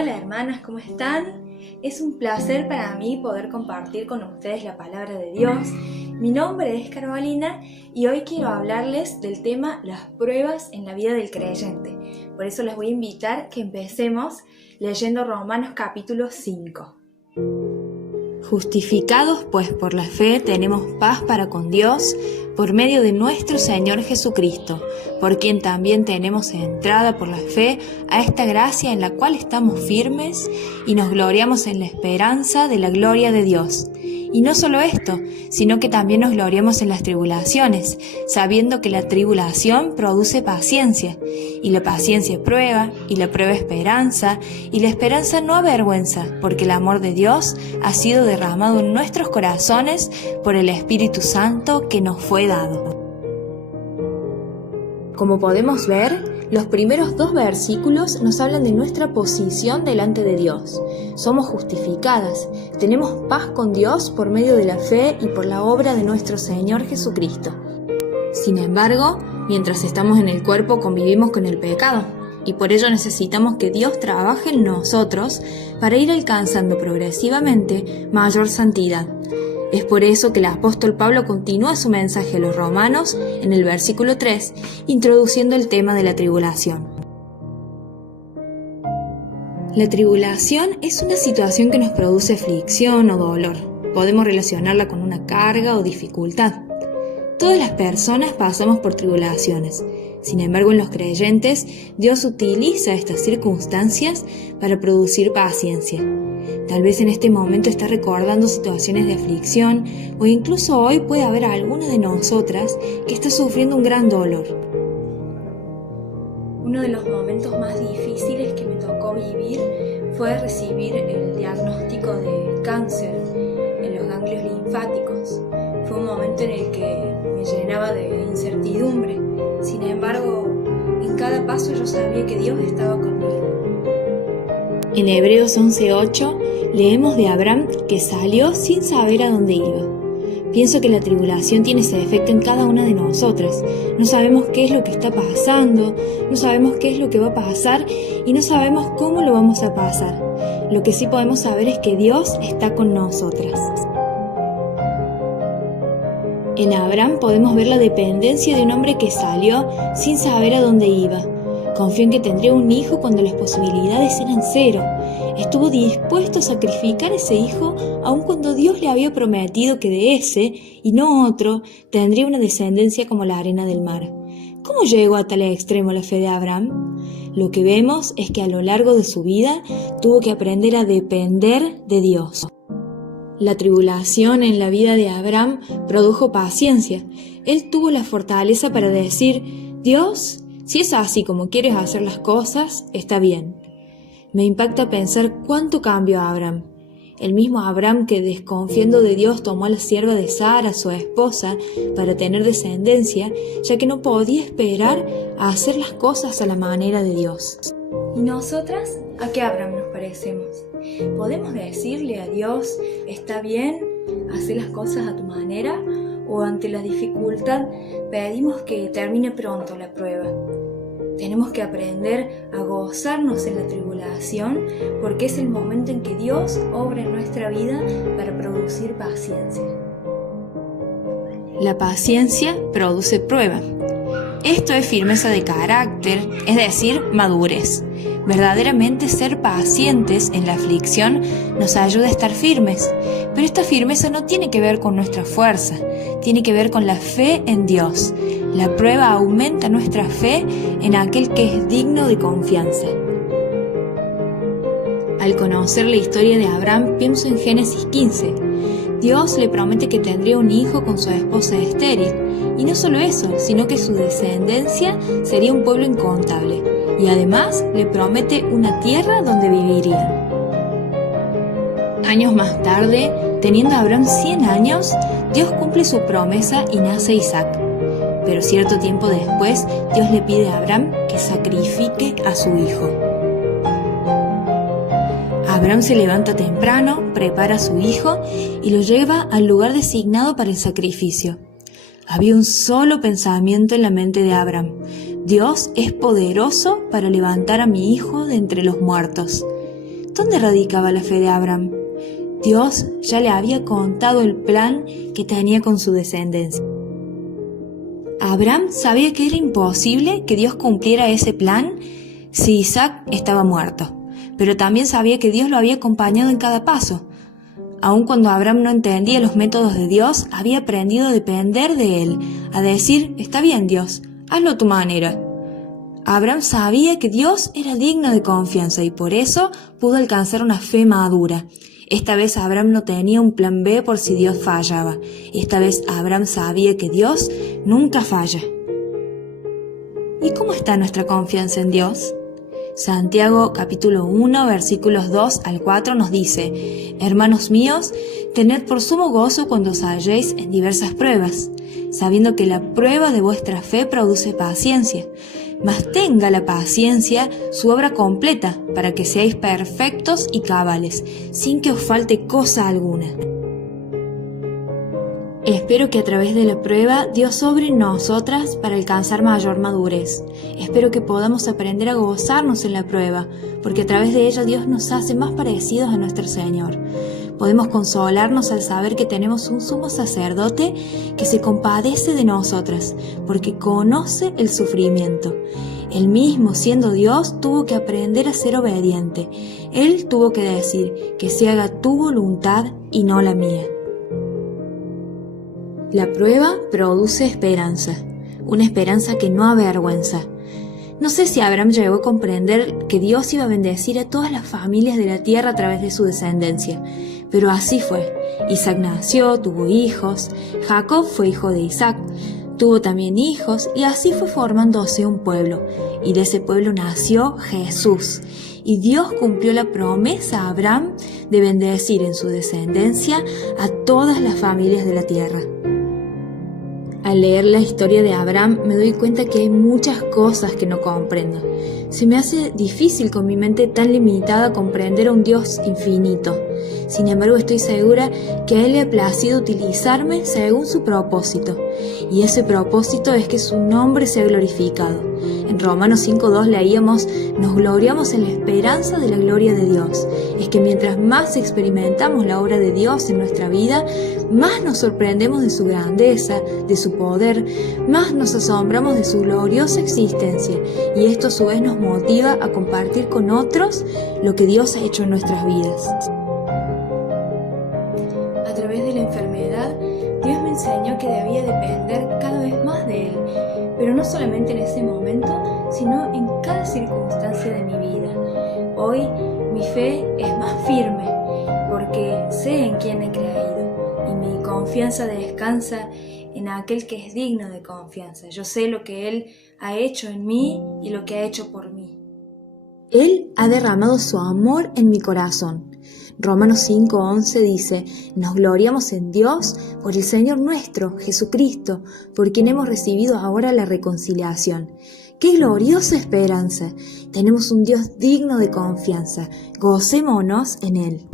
Hola hermanas, ¿cómo están? Es un placer para mí poder compartir con ustedes la palabra de Dios. Mi nombre es Carolina y hoy quiero hablarles del tema las pruebas en la vida del creyente. Por eso les voy a invitar que empecemos leyendo Romanos capítulo 5. Justificados pues por la fe tenemos paz para con Dios por medio de nuestro Señor Jesucristo, por quien también tenemos entrada por la fe a esta gracia en la cual estamos firmes y nos gloriamos en la esperanza de la gloria de Dios. Y no solo esto, sino que también nos gloriamos en las tribulaciones, sabiendo que la tribulación produce paciencia, y la paciencia prueba, y la prueba esperanza, y la esperanza no avergüenza, porque el amor de Dios ha sido derramado en nuestros corazones por el Espíritu Santo que nos fue dado. Como podemos ver, los primeros 2 versículos nos hablan de nuestra posición delante de Dios. Somos justificadas, tenemos paz con Dios por medio de la fe y por la obra de nuestro Señor Jesucristo. Sin embargo, mientras estamos en el cuerpo convivimos con el pecado, y por ello necesitamos que Dios trabaje en nosotros para ir alcanzando progresivamente mayor santidad. Es por eso que el apóstol Pablo continúa su mensaje a los romanos en el versículo 3, introduciendo el tema de la tribulación. La tribulación es una situación que nos produce aflicción o dolor. Podemos relacionarla con una carga o dificultad. Todas las personas pasamos por tribulaciones. Sin embargo, en los creyentes, Dios utiliza estas circunstancias para producir paciencia. Tal vez en este momento está recordando situaciones de aflicción o incluso hoy puede haber alguna de nosotras que está sufriendo un gran dolor. Uno de los momentos más difíciles que me tocó vivir fue recibir el diagnóstico de cáncer en los ganglios linfáticos. Fue un momento en el que me llenaba de incertidumbre. Sin embargo, en cada paso yo sabía que Dios estaba conmigo. En Hebreos 11:8 leemos de Abraham que salió sin saber a dónde iba. Pienso que la tribulación tiene ese efecto en cada una de nosotras. No sabemos qué es lo que está pasando, no sabemos qué es lo que va a pasar y no sabemos cómo lo vamos a pasar. Lo que sí podemos saber es que Dios está con nosotras. En Abraham podemos ver la dependencia de un hombre que salió sin saber a dónde iba. Confió en que tendría un hijo cuando las posibilidades eran 0. Estuvo dispuesto a sacrificar ese hijo aun cuando Dios le había prometido que de ese, y no otro, tendría una descendencia como la arena del mar. ¿Cómo llegó a tal extremo la fe de Abraham? Lo que vemos es que a lo largo de su vida tuvo que aprender a depender de Dios. La tribulación en la vida de Abraham produjo paciencia. Él tuvo la fortaleza para decir: Dios, si es así como quieres hacer las cosas, está bien. Me impacta pensar cuánto cambió a Abraham. El mismo Abraham que, desconfiando de Dios, tomó a la sierva de Sara, su esposa, para tener descendencia, ya que no podía esperar a hacer las cosas a la manera de Dios. ¿Y nosotras a qué Abraham nos parecemos? ¿Podemos decirle a Dios, está bien, hacer las cosas a tu manera? ¿O ante la dificultad pedimos que termine pronto la prueba? Tenemos que aprender a gozarnos en la tribulación porque es el momento en que Dios obra en nuestra vida para producir paciencia. La paciencia produce prueba. Esto es firmeza de carácter, es decir, madurez. Verdaderamente ser pacientes en la aflicción nos ayuda a estar firmes, pero esta firmeza no tiene que ver con nuestra fuerza, tiene que ver con la fe en Dios. La prueba aumenta nuestra fe en aquel que es digno de confianza. Al conocer la historia de Abraham, pienso en Génesis 15. Dios le promete que tendría un hijo con su esposa estéril, y no solo eso, sino que su descendencia sería un pueblo incontable, y además le promete una tierra donde vivirían. Años más tarde, teniendo Abraham 100 años, Dios cumple su promesa y nace Isaac. Pero cierto tiempo después, Dios le pide a Abraham que sacrifique a su hijo. Abraham se levanta temprano, prepara a su hijo y lo lleva al lugar designado para el sacrificio. Había un solo pensamiento en la mente de Abraham: Dios es poderoso para levantar a mi hijo de entre los muertos. ¿Dónde radicaba la fe de Abraham? Dios ya le había contado el plan que tenía con su descendencia. Abraham sabía que era imposible que Dios cumpliera ese plan si Isaac estaba muerto, pero también sabía que Dios lo había acompañado en cada paso. Aun cuando Abraham no entendía los métodos de Dios, había aprendido a depender de él, a decir: está bien, Dios, hazlo a tu manera. Abraham sabía que Dios era digno de confianza y por eso pudo alcanzar una fe madura. Esta vez Abraham no tenía un plan B por si Dios fallaba. Esta vez Abraham sabía que Dios nunca falla. ¿Y cómo está nuestra confianza en Dios? Santiago capítulo 1 versículos 2 al 4 nos dice: Hermanos míos, tened por sumo gozo cuando os halléis en diversas pruebas, sabiendo que la prueba de vuestra fe produce paciencia. Mas tenga la paciencia su obra completa, para que seáis perfectos y cabales, sin que os falte cosa alguna. Espero que a través de la prueba Dios obre en nosotras para alcanzar mayor madurez. Espero que podamos aprender a gozarnos en la prueba, porque a través de ella Dios nos hace más parecidos a nuestro Señor. Podemos consolarnos al saber que tenemos un sumo sacerdote que se compadece de nosotras, porque conoce el sufrimiento. Él mismo, siendo Dios, tuvo que aprender a ser obediente. Él tuvo que decir: que se haga tu voluntad y no la mía. La prueba produce esperanza, una esperanza que no avergüenza. No sé si Abraham llegó a comprender que Dios iba a bendecir a todas las familias de la tierra a través de su descendencia, pero así fue. Isaac nació, tuvo hijos, Jacob fue hijo de Isaac, tuvo también hijos y así fue formándose un pueblo, y de ese pueblo nació Jesús. Y Dios cumplió la promesa a Abraham de bendecir en su descendencia a todas las familias de la tierra. Al leer la historia de Abraham me doy cuenta que hay muchas cosas que no comprendo. Se me hace difícil con mi mente tan limitada comprender a un Dios infinito. Sin embargo, estoy segura que a Él le ha placido utilizarme según su propósito. Y ese propósito es que su nombre sea glorificado. En Romanos 5:2 leíamos: nos gloriamos en la esperanza de la gloria de Dios. Es que mientras más experimentamos la obra de Dios en nuestra vida, más nos sorprendemos de su grandeza, de su poder, más nos asombramos de su gloriosa existencia. Y esto a su vez nos motiva a compartir con otros lo que Dios ha hecho en nuestras vidas. A través de la enfermedad, Dios me enseñó que debía depender cada vez más de Él, pero no solamente en ese momento, sino en cada circunstancia de mi vida. Hoy mi fe es más firme, porque sé en quién he creído, y mi confianza descansa en aquel que es digno de confianza. Yo sé lo que Él ha hecho en mí y lo que ha hecho por mí. Él ha derramado su amor en mi corazón. Romanos 5:11 dice: nos gloriamos en Dios por el Señor nuestro, Jesucristo, por quien hemos recibido ahora la reconciliación. ¡Qué gloriosa esperanza! Tenemos un Dios digno de confianza. Gocémonos en Él.